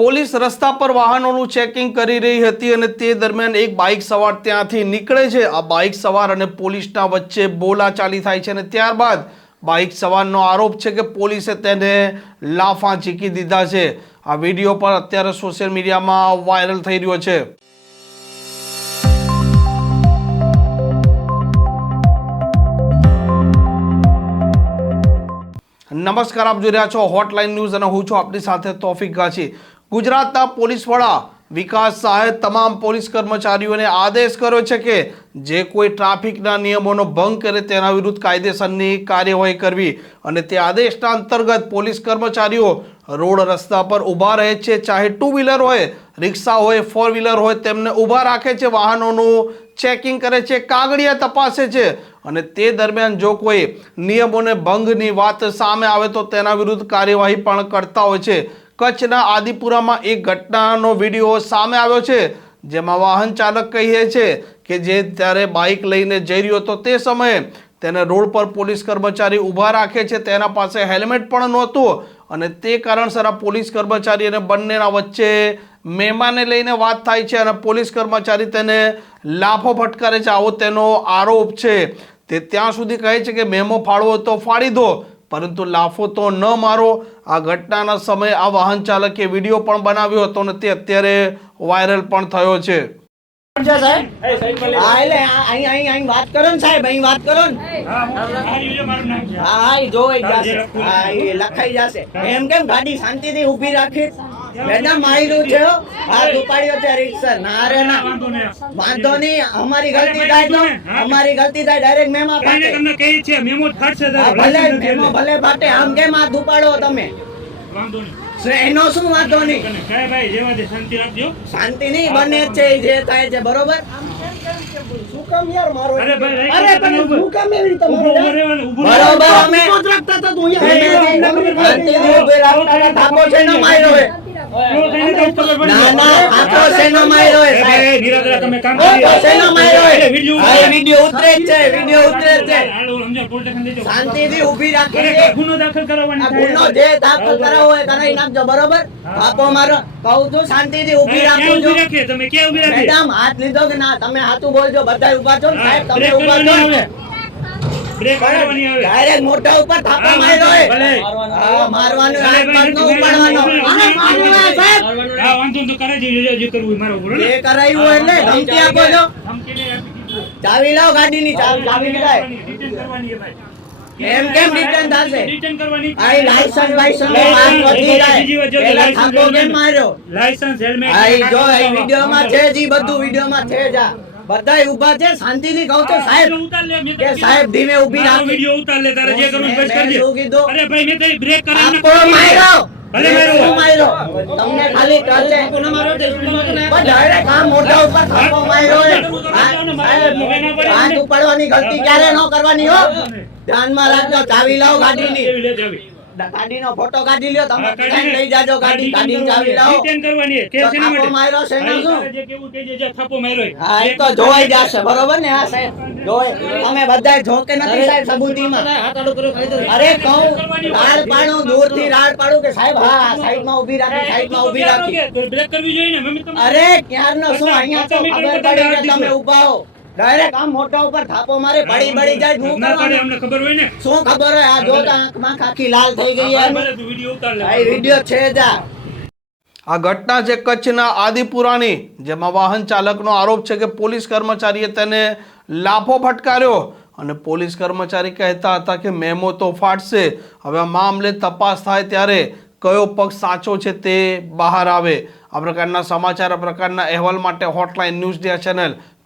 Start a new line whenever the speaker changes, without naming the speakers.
Police રસ્તા પર વાહનોનું ચેકિંગ કરી રહી હતી અને તે દરમિયાન એક બાઇક સવાર ત્યાંથી નીકળે છે. આ બાઇક સવાર અને પોલીસના વચ્ચે બોલાચાલી થાય છે અને ત્યારબાદ બાઇક સવારનો આરોપ છે કે પોલીસે તેને લાફા ચીકી દીધા છે. આ વીડિયો પણ અત્યારે સોશિયલ મીડિયામાં વાયરલ થઈ રહ્યો છે. નમસ્કાર, આપ જોઈ રહ્યા છો હોટલાઇન ન્યૂઝ અને હું છું આપની સાથે તોફિક ગાછી ગુજરાતના પોલીસ વડા વિકાસ શાહે તમામ પોલીસ કર્મચારીઓને આદેશ કર્યો છે કે જે કોઈ ટ્રાફિકના નિયમોનો ભંગ કરે તેના વિરુદ્ધ કાયદેસરની કાર્યવાહી કરવી અને તે આદેશના અંતર્ગત પોલીસ કર્મચારીઓ રોડ રસ્તા પર ઊભા રહે છે. ચાહે ટુ વ્હીલર હોય, રિક્ષા હોય ફોર વ્હીલર હોય, તેમને ઊભા રાખે છે. વાહનોનું ચેકિંગ કરે છે. કાગળિયા તપાસે છે અને તે દરમિયાન જો કોઈ નિયમોને ભંગની વાત સામે આવે તો તેના વિરુદ્ધ કાર્યવાહી પણ કરતા હોય છે. કચ્છના આદિપુરામાં એક ઘટનાનો વીડિયો સામે આવ્યો છે, જેમાં વાહન ચાલક કહીએ છે કે જે ત્યારે બાઇક લઈને જઈ રહ્યો હતો તે સમયે તેને રોડ પર પોલીસ કર્મચારી ઊભા રાખે છે, તેના પાસે હેલ્મેટ પણ નહોતું અને તે કારણસર આ પોલીસ કર્મચારી અને બંનેના વચ્ચે મહેમાને લઈને વાત થાય છે અને પોલીસ કર્મચારી તેને લાફો ફટકારે છે. આવો તેનો આરોપ છે. તે ત્યાં સુધી કહે છે કે મેમો ફાળવો તો ફાડી દો પરંતુ લાફો તો ન મારો. આ ઘટનાના સમયે આ વાહન ચાલકે વીડિયો પણ બનાવ્યો હતો અને તે અત્યારે વાયરલ પણ થયો છે.
લખાઈ જશે. એમ કેમ ગાડી શાંતિથી ઊભી રાખી? મેડમ આયરું છે આ ઉપાડ્યો છે રિક્ષા. ના રે ના. વાંધો નહીં અમારી ગલતી થાય તો અમારી ગલતી થાય ડાયરેક્ટ મેમા ફાટે
તમને કહે છે મેમો ફાટશે
ભલે મેમો ભલે ફાટે. આમ કેમ આ દુપાડો તમે?
વાંધો નહીં.
શું એનો શું વાંધો નહીં?
ભાઈ જેવા છે શાંતિ રાખજો.
શાંતિ નહીં બને છે જે થાય છે બરોબર? શું કામ યાર મારો?
અરે ભાઈ, રહી
અરે
ગયા તમે
તમે
ઊભો.
શું કામ એવી રીતે
ઊભો
મારો
ઊભો રહેવાનું, ઊભો
બરોબર અમે રાખતા થાકો છે નો માર્યો હે.
એવો થઈને તો ખબર પડી
ના
જાય.
ના થાકો છે નો માર્યો
એ
સાહેબ?
ભાઈ, નિરાંતરા તમે કામ કરી
છે. નો માર્યો હે
એટલે વીડિયો
એ વીડિયો ઉતરે છે વિડિયો ઉતરે છે. શાંતિથી ઊભી રાખી
ગુનો દાખલ કરાવવાની.
ગુનો જે દાખલ કરાવો હોય કરાવી નાખજો બરોબર? બાપો મારો કહું છું શાંતિથી ઊભી રાખો છું?
તમે કે ઊભી રાખી
મેડમ હાથ લીધો કે ના? તમે હાથું બોલજો બધા ઊભા છો સાહેબ તમે
ઊભા
છો.
બ્રેક કરવાની આવે.
ડાયરેક્ટ મોઢા ઉપર થાપો માર્યો હે
ભલે.
હા, મારવાનું.
ભલે,
પગનો ઉપાડવાનો.
ભલે, ભલે.
આને મારવું ના, સાહેબ
હા, વાંધો તો કરે જે- જે કરવું મારો બોલો ને.
કરાયું હોય એટલે ધમકી આપો છો.
ધમકી નહીં આપી દીધું.
ચાવી લાવ ગાડીની ચાવી ચાવી
રિટર્ન કરવાની છે ભાઈ.
એમ કેમ રિટર્ન થશે?
રિટર્ન કરવાની.
આઈ લાયસન્સ લાયસન્સ બાયસન્સ વધી જાય. પેલા
લાયસન્સ
કેમ માર્યો?
લાયસન્સ હેલ્મેટ
આઈ જો આ વિડીયોમાં છે જ બધું વિડીયોમાં છે જ બધાય ઊભા છે શાંતિથી કહો તો સાહેબ
ઉતાર લે
કે સાહેબ ધીમે ઊભી
મારો વિડિયો ઉતાર લે તારે જે કરવું હોય કરજે? અરે ભાઈ મેં કઈ બ્રેક કરાવી
આપો માયરો.
ભલે.
શું માર્યો તમને ખાલી ટચે બસ direct કામ મોઢા ઉપર થાપો માયરો. હાથ ઉપાડવાની ગલતી ક્યારે ન કરવાની હો. ધ્યાનમાં રાખજો ચાવી લાવ ગાડીની.
એવી લે
નો ફોટો કાઢી લ્યો તમે
હા,
લઈ જાજો ગાડી ગાડીની ચાવી લાવો.
રિટર્ન કરવાની છે. એના
થાપો
માટે.
માર્યો છે એનું શું?
જે કેવું કહેજે, જે થાપો માર્યો
હા એ તો જોવાઈ જશે બરોબર ને આ સાહેબ? જોઈ અમે બધા જોકે નથી સાહેબ સબૂતીમાં. અરે કહું રાડ પાડું દૂરથી રાડ પાડું કે સાહેબ હા સાઈડમાં ઊભી રાખી સાઈડમાં ઊભી રાખી
બ્રેક કરવી જોઈએ ને મમ્મી તમે
અરે ક્યારનો શું? અહીંયા તો ખબર પડી કે તમે ઊભા હો. ડાયરેક્ટ આમ મોટા ઉપર થાપો મારે પડી બળી જાય
પાડે
કરવાનું?
અમને ખબર હોય ને?
શું ખબર હોય? આ જો આંખમાં આખી લાલ થઈ ગઈ
હા, તું ઉતાર લે.
આ વિડિયો છે જા. આ
ઘટના છે કચ્છના આદિપુરાની જેમાં વાહન ચાલકનો આરોપ છે કે પોલીસ કર્મચારીએ તેને લાફો ફટકાર્યો અને પોલીસ કર્મચારી કહેતા હતા કે મેમો તો ફાટશે. હવે મામલે તપાસ થાય ત્યારે કયો પક્ષ સાચો છે તે બહાર આવે. આ પ્રકારના સમાચાર આ પ્રકારના અહેવાલ માટે હોટલાઇન ન્યૂઝ ડે ચેનલ